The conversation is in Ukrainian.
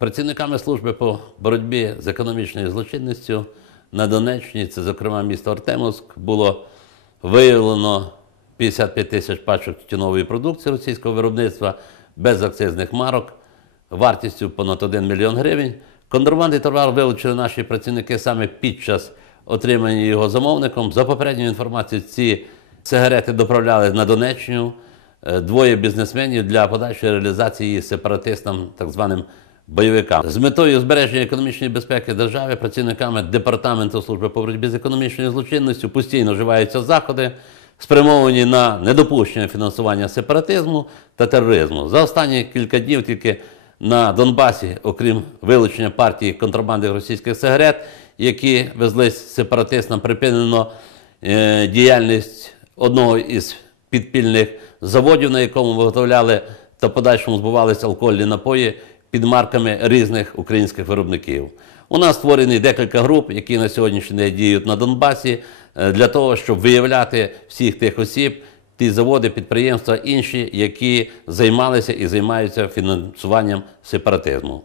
Працівниками служби по боротьбі з економічною злочинністю на Донеччині, це, зокрема, місто Артемовськ, було виявлено 55 тисяч пачок тютюнової продукції російського виробництва без акцизних марок вартістю понад 1 мільйон гривень. Контрабандний товар вилучили наші працівники саме під час отримання його замовником. За попередньою інформацією, ці сигарети доправляли на Донеччину е, двоє бізнесменів для подальшої реалізації сепаратистам, так званим бойовикам. З метою збереження економічної безпеки держави працівниками департаменту служби по боротьбі з економічною злочинністю постійно вживаються заходи, спрямовані на недопущення фінансування сепаратизму та тероризму. За останні кілька днів тільки на Донбасі, окрім вилучення партії контрабанди російських сигарет, які везлись сепаратистам, припинено е, діяльність одного із підпільних заводів, на якому виготовляли та подальшому збувалися алкогольні напої під марками різних українських виробників. У нас створені декілька груп, які на сьогоднішній день діють на Донбасі, е, для того, щоб виявляти всіх тих осіб, ті заводи, підприємства інші, які займалися і займаються фінансуванням сепаратизму.